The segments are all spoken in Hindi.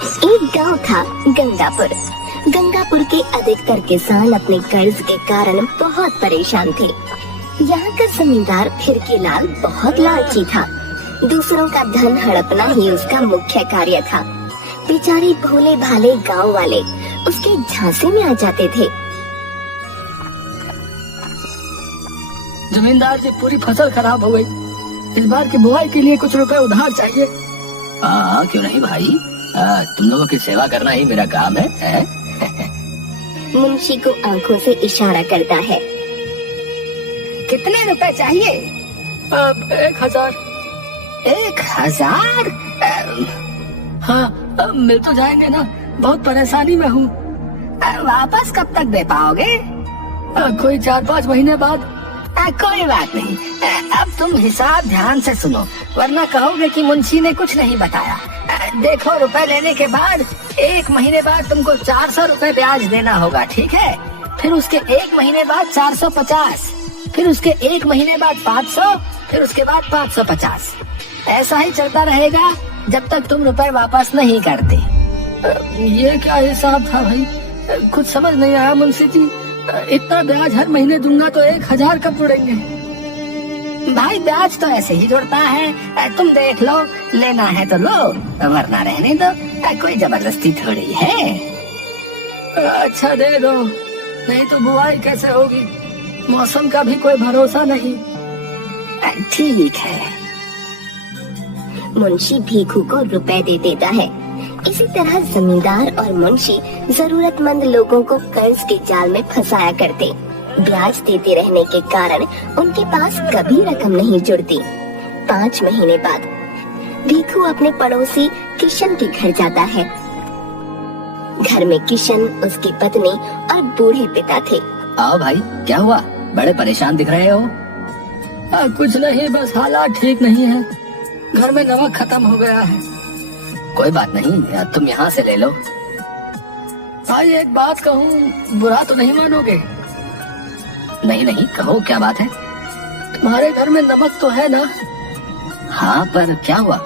एक गांव था गंगापुर। गंगापुर के अधिकतर किसान अपने कर्ज के कारण बहुत परेशान थे। यहाँ का जमींदार फिरकीलाल बहुत लालची था। दूसरों का धन हड़पना ही उसका मुख्य कार्य था। बेचारे भोले भाले गांव वाले उसके झांसे में आ जाते थे। जमींदार जी, पूरी फसल खराब हो गई। इस बार की बुआई के लिए कुछ रुपए उधार चाहिए। हाँ, क्यों नहीं भाई, तुम लोगों की सेवा करना ही मेरा काम है? मुंशी को आंखों से इशारा करता है। कितने रुपए चाहिए? 1000। 1000? हाँ, मिल तो जाएंगे ना, बहुत परेशानी में हूँ। वापस कब तक दे पाओगे? कोई 4-5 महीने बाद। कोई बात नहीं, अब तुम हिसाब ध्यान से सुनो, वरना कहोगे कि मुंशी ने कुछ नहीं बताया। देखो, रुपए लेने के बाद 1 महीने बाद तुमको 400 रुपए ब्याज देना होगा, ठीक है? फिर उसके 1 महीने बाद 450, फिर उसके 1 महीने बाद 500, फिर उसके बाद 550। ऐसा ही चलता रहेगा जब तक तुम रुपए वापस नहीं करते। ये क्या हिसाब था भाई? कुछ समझ नहीं आया मुंशी जी। इतना ब्याज हर महीने दूंगा तो 1000 कब जुड़ेंगे? भाई, ब्याज तो ऐसे ही जुड़ता है, तुम देख लो, लेना है तो लो, वरना रहने दो, कोई जबरदस्ती थोड़ी है। अच्छा, दे दो, नहीं तो बुआई कैसे होगी? मौसम का भी कोई भरोसा नहीं। ठीक है। मुंशी भीखू को रुपए दे देता है। इसी तरह जमींदार और मुंशी जरूरतमंद लोगों को कर्ज के जाल में फंसाया करते। ब्याज देते रहने के कारण उनके पास कभी रकम नहीं जुड़ती। 5 महीने बाद भीखू अपने पड़ोसी किशन के घर जाता है। घर में किशन, उसकी पत्नी और बूढ़े पिता थे। आओ भाई, क्या हुआ? बड़े परेशान दिख रहे हो। कुछ नहीं, बस हालात ठीक नहीं है। घर में नमक खत्म हो गया है। कोई बात नहीं, तुम यहाँ से ले लो। भाई, एक बात कहूँ, बुरा तो नहीं मानोगे? नहीं नहीं, कहो, क्या बात है? तुम्हारे घर में नमक तो है ना? हाँ, पर क्या हुआ?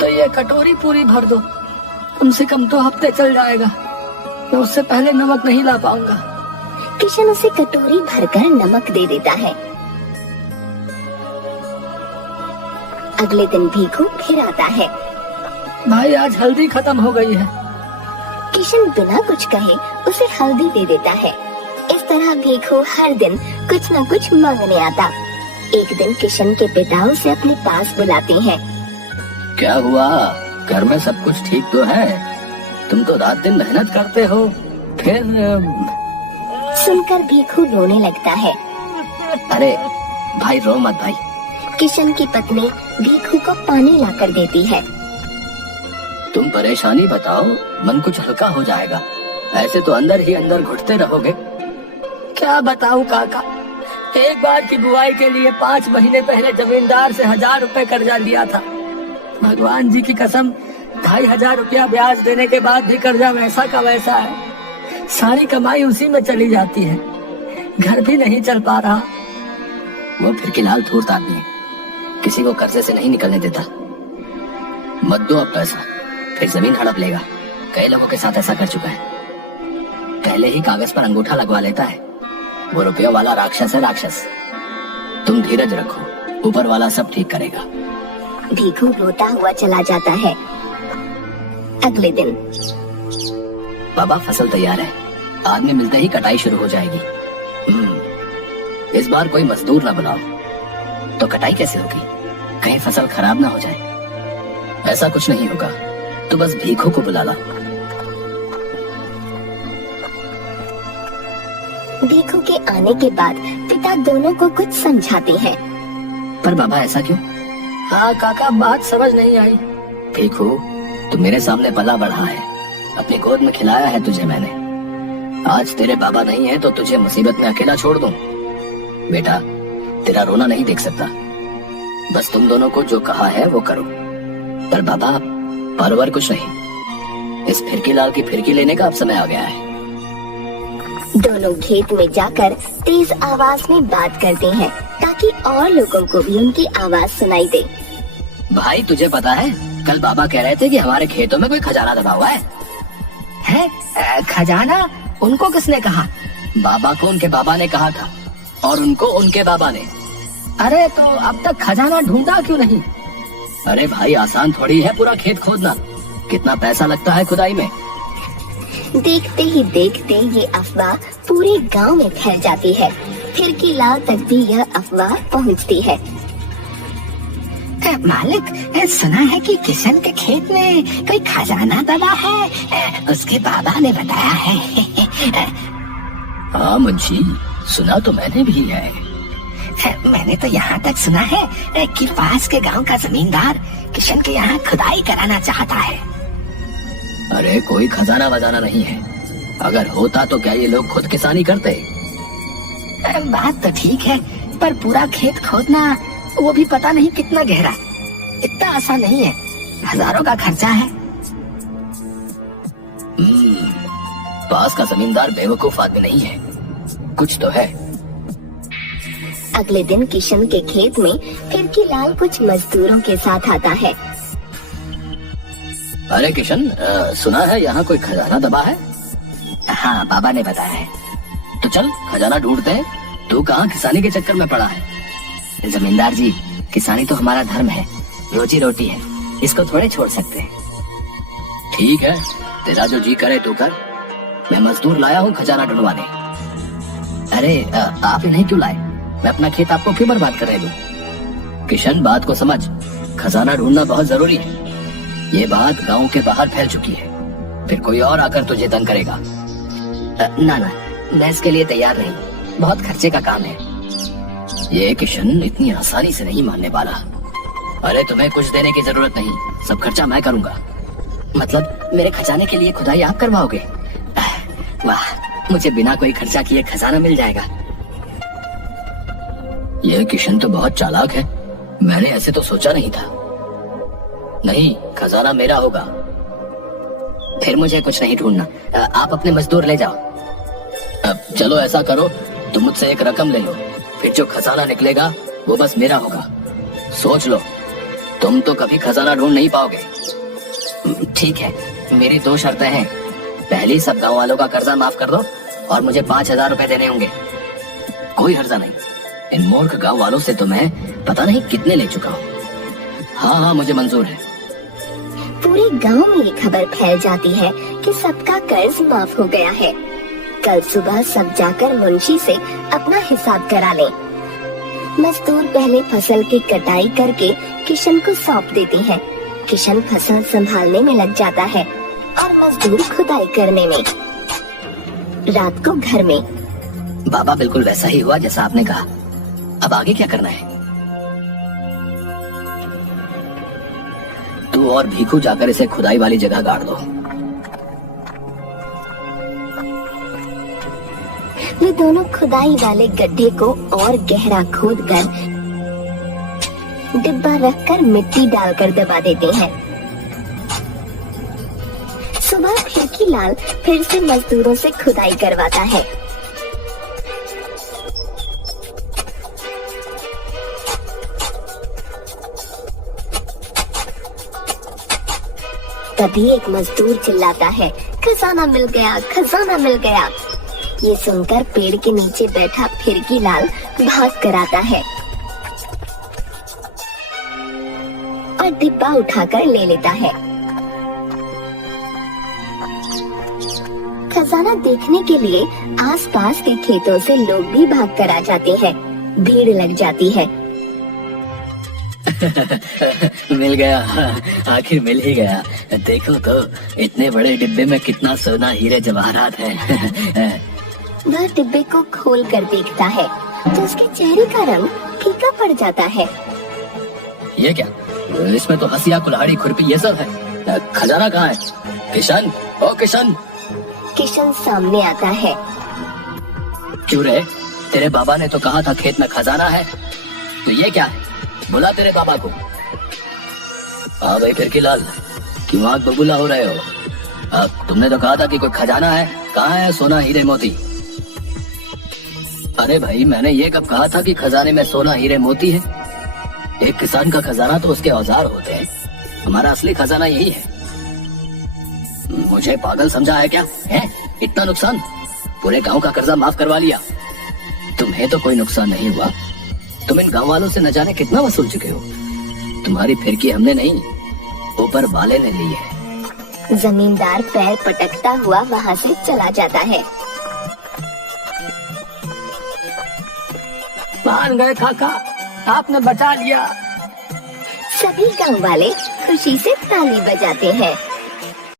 तो ये कटोरी पूरी भर दो, कम से कम तो हफ्ते चल जाएगा। मैं उससे पहले नमक नहीं ला पाऊंगा। किशन उसे कटोरी भरकर नमक दे देता है। अगले दिन भीखू फिर आता है। भाई, आज हल्दी खत्म हो गई है। किशन बिना कुछ कहे उसे हल्दी दे देता है। इस तरह भीखू हर दिन कुछ न कुछ मांगने आता। एक दिन किशन के पिता उसे अपने पास बुलाते हैं। क्या हुआ? घर में सब कुछ ठीक तो है? तुम तो रात दिन मेहनत करते हो, फिर? सुनकर भीखू रोने लगता है। अरे भाई, रो मत भाई। किशन की पत्नी भीखू को पानी लाकर देती है। तुम परेशानी बताओ, मन कुछ हल्का हो जाएगा। ऐसे तो अंदर ही अंदर घुटते रहोगे। क्या बताऊं काका, एक बार की बुआई के लिए 5 महीने पहले जमींदार से 1000 रुपए कर्जा लिया था। भगवान जी की कसम, 2500 रुपया ब्याज देने के बाद भी कर्जा वैसा का वैसा है। सारी कमाई उसी में चली जाती है, घर भी नहीं चल पा रहा। वो फिरकीलाल धूर्त आदमी है, किसी को कर्जे से नहीं निकलने देता। मत दो अब पैसा, फिर जमीन हड़प लेगा। कई लोगों के साथ ऐसा कर चुका है। पहले ही कागज पर अंगूठा लगवा लेता है। वो रुपयों वाला राक्षस है, राक्षस। तुम धीरज रखो, ऊपर वाला सब ठीक करेगा। भीखू रोता हुआ चला जाता है। अगले दिन बाबा, फसल तैयार है, आदमी मिलते ही कटाई शुरू हो जाएगी। इस बार कोई मजदूर ना बुलाओ, तो कटाई कैसे होगी? कहीं फसल खराब ना हो जाए। ऐसा कुछ नहीं होगा, तो बस भीखू को बुला ला। भीखू के आने के बाद पिता दोनों को कुछ समझाते हैं। पर बाबा, ऐसा क्यों? हाँ काका, बात समझ नहीं आई। भीखू, तू मेरे सामने पला बढ़ा है, अपनी गोद में खिलाया है तुझे मैंने। आज तेरे बाबा नहीं है तो तुझे मुसीबत में अकेला छोड़ दूं? बेटा, तेरा रोना नहीं देख सकता। बस तुम दोनों को जो कहा है वो करो। पर बाबा, परवर कुछ नहीं। इस फिरकीलाल की फिरकी लेने का अब समय आ गया है। दोनों खेत में जाकर तेज आवाज में बात करते हैं ताकि और लोगों को भी उनकी आवाज सुनाई दे। भाई, तुझे पता है कल बाबा कह रहे थे कि हमारे खेतों में कोई खजाना दबा हुआ है? खजाना? उनको किसने कहा? बाबा को उनके बाबा ने कहा था और उनको उनके बाबा ने। अरे तो अब तक खजाना ढूंढा क्यों नहीं? अरे भाई आसान थोड़ी है पूरा खेत खोदना, कितना पैसा लगता है खुदाई में। देखते ही देखते ये अफवाह पूरे गांव में फैल जाती है। फिर की लाल तक भी यह अफवाह पहुंचती है। मालिक, सुना है कि किशन के खेत में कोई खजाना दबा है, उसके बाबा ने बताया है। हाँ मुंशी, सुना तो मैंने भी है। मैंने तो यहाँ तक सुना है कि पास के गांव का जमींदार किशन के यहाँ खुदाई कराना चाहता है। अरे कोई खजाना वजाना नहीं है, अगर होता तो क्या ये लोग खुद किसानी करते? बात तो ठीक है, पर पूरा खेत खोदना, वो भी पता नहीं कितना गहरा, इतना आसान नहीं है, हजारों का खर्चा है। पास का जमींदार बेवकूफ आदमी नहीं है, कुछ तो है। अगले दिन किशन के खेत में फिर की लाल कुछ मजदूरों के साथ आता है। अरे किशन, सुना है यहाँ कोई खजाना दबा है? हाँ, बाबा ने बताया है। तो चल खजाना ढूंढते हैं। तू कहाँ किसानी के चक्कर में पड़ा है? जमींदार जी, किसानी तो हमारा धर्म है, रोजी रोटी है, इसको थोड़े छोड़ सकते हैं। ठीक है, तेरा जो जी करे तू कर, मैं मजदूर लाया हूँ खजाना ढूंढवाने। अरे आप इन्हें क्यों लाए? मैं अपना खेत आपको क्यों बर्बाद कर दूं? किशन, बात को समझ, खजाना ढूंढना बहुत जरूरी है। ये बात गांव के बाहर फैल चुकी है, फिर कोई और आकर तुझे तंग करेगा। ना ना, मैं इसके लिए तैयार नहीं, बहुत खर्चे का काम है। ये किशन इतनी आसानी से नहीं मानने वाला। अरे तुम्हें कुछ देने की जरूरत नहीं, सब खर्चा मैं करूंगा। मतलब मेरे खजाने के लिए खुदाई आप करवाओगे? वाह, मुझे बिना कोई खर्चा किए खजाना मिल जाएगा। यह किशन तो बहुत चालाक है, मैंने ऐसे तो सोचा नहीं था। नहीं, खजाना मेरा होगा। फिर मुझे कुछ नहीं ढूंढना, आप अपने मजदूर ले जाओ। अब चलो ऐसा करो, तुम मुझसे एक रकम ले लो, फिर जो खजाना निकलेगा वो बस मेरा होगा। सोच लो, तुम तो कभी खजाना ढूंढ नहीं पाओगे। ठीक है, मेरी 2 शर्तें हैं। पहली, सब गांव वालों का कर्जा माफ कर दो और मुझे 5,000 रुपए देने होंगे। कोई हर्जा नहीं, इन मूर्ख गांव वालों से तो मैं पता नहीं कितने ले चुका हूँ। हाँ, मुझे मंजूर है। पूरे गांव में ये खबर फैल जाती है कि सबका कर्ज माफ हो गया है। कल सुबह सब जाकर मुंशी से अपना हिसाब करा लें। मजदूर पहले फसल की कटाई करके किशन को सौंप देते हैं। किशन फसल संभालने में लग जाता है और मजदूर खुदाई करने में। रात को घर में बाबा, बिल्कुल वैसा ही हुआ जैसा आपने कहा। अब आगे क्या करना है? तू और भीखू जाकर इसे खुदाई वाली जगह गाड़ दो। वे दोनों खुदाई वाले गड्ढे को और गहरा खोदकर डिब्बा रखकर मिट्टी डालकर दबा देते हैं। सुबह खिड़की लाल फिर से मजदूरों से खुदाई करवाता है। तभी एक मजदूर चिल्लाता है, खजाना मिल गया, खजाना मिल गया। ये सुनकर पेड़ के नीचे बैठा फिरकी लाल भाग कर आता है और डिब्बा उठाकर ले लेता है। खजाना देखने के लिए आसपास के खेतों से लोग भी भाग कर आ जाते हैं। भीड़ लग जाती है। मिल गया, आखिर मिल ही गया। देखो तो इतने बड़े डिब्बे में कितना सोना, हीरे जवाहरात है। वह डिब्बे को खोल कर देखता है तो उसके चेहरे का रंग फीका पड़ जाता है। ये क्या? इसमें तो हंसिया, कुल्हाड़ी, खुरपी ये सब है। खजाना कहाँ है? किशन, ओ किशन! किशन सामने आता है। क्यों रे? तेरे बाबा ने तो कहा था खेत में खजाना है, तो ये क्या है? बुला तेरे बाबा को। हाँ भाई फिरकी लाल, क्यों आग बबूला हो रहे हो? अब तुमने तो कहा था कि कोई खजाना है, कहाँ है सोना, हीरे, मोती? अरे भाई, मैंने ये कब कहा था कि खजाने में सोना, हीरे, मोती है? एक किसान का खजाना तो उसके औजार होते हैं, हमारा असली खजाना यही है। मुझे पागल समझा है क्या? है इतना नुकसान? पूरे गांव का कर्जा माफ करवा लिया। तुम्हें तो कोई नुकसान नहीं हुआ। तुम इन गांव वालों से न जाने कितना वसूल चुके हो। तुम्हारी फिरकी हमने नहीं, ऊपर वाले ने ली है। जमींदार पैर पटकता हुआ वहाँ से चला जाता है। मान गए काका, आपने बचा लिया। सभी गांव वाले खुशी से ताली बजाते हैं।